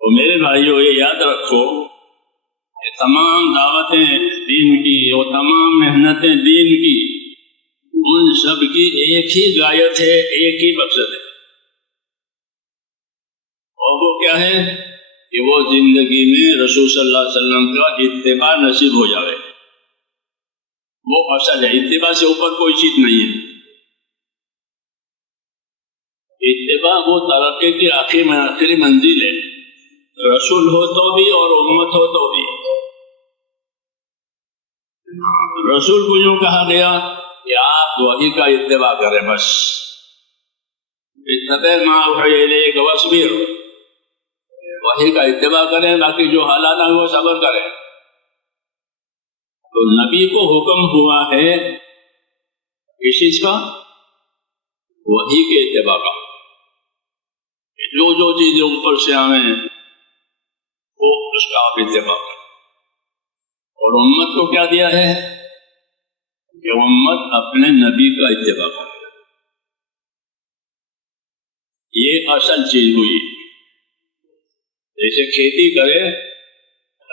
تو میرے بھائیو یہ یاد رکھو کہ تمام دعوتیں دین کی اور تمام محنتیں دین کی، ان سب کی ایک ہی غایت ہے، ایک ہی مقصد ہے، اور وہ کیا ہے کہ وہ زندگی میں رسول صلی اللہ علیہ وسلم کا اتباع نصیب ہو جائے۔ وہ اصل ہے، اتباع سے اوپر کوئی چیز نہیں ہے۔ اتباع وہ ترقی کی آخری منزل ہے، رسول ہو تو بھی اور امت ہو تو بھی۔ رسول کو یوں کہا گیا کہ آپ وحی کا اتباع کریں، بس اتبع ما اوحی الیک واصبر، وحی کا اتباع کریں، باقی جو حالات ہیں وہ صبر کریں۔ تو نبی کو حکم ہوا ہے کس چیز کا؟ وحی کے اتباع کا، جو چیزیں اوپر سے آئیں وہ اس کا آپ اتباع کریں۔ اور امت کو کیا دیا ہے کہ امت اپنے نبی کا اتباع کرے۔ یہ اصل چیز ہوئی۔ جیسے کھیتی کرے،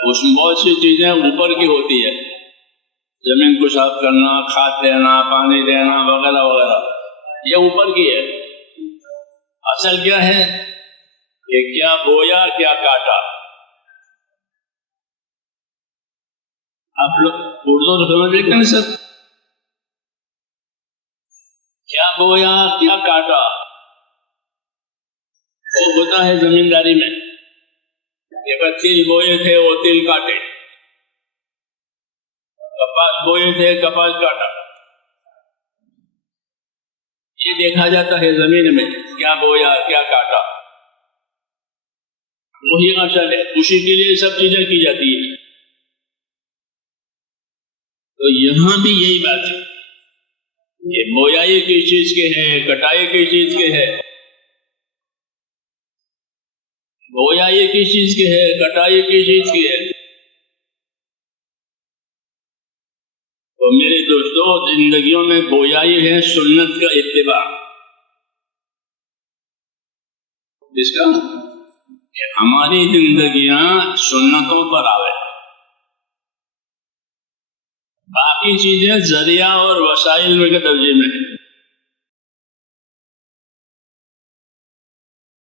اس میں بہت سی چیزیں اوپر کی ہوتی ہے، زمین کو صاف کرنا، کھاد دینا، پانی دینا وغیرہ وغیرہ، یہ اوپر کی ہے۔ اصل کیا ہے کہ کیا بویا کیا کاٹا۔ آپ لوگ اردو سمجھ لیتے ہیں سر؟ کیا بویا کیا کاٹا، وہ ہوتا ہے زمینداری میں کہ تل بوئے تھے وہ تل کاٹے، کپاس بوئے تھے کپاس کاٹا۔ یہ دیکھا جاتا ہے زمین میں کیا بویا کیا کاٹا، وہی اصل ہے، اسی کے لیے سب چیزیں کی جاتی ہیں۔ تو یہاں بھی یہی بات ہے کہ بویائی کس چیز کے ہے، کٹائی کس چیز کے ہے، بویائی کس چیز کی ہے، کٹائی کس چیز کی ہے۔ تو میرے دوستو، زندگیوں میں بویائی ہے سنت کا اتباع، جس کا کہ ہماری زندگیاں سنتوں پر آوے، باقی چیزیں ذریعہ اور وسائل میں کے درجے میں ہیں۔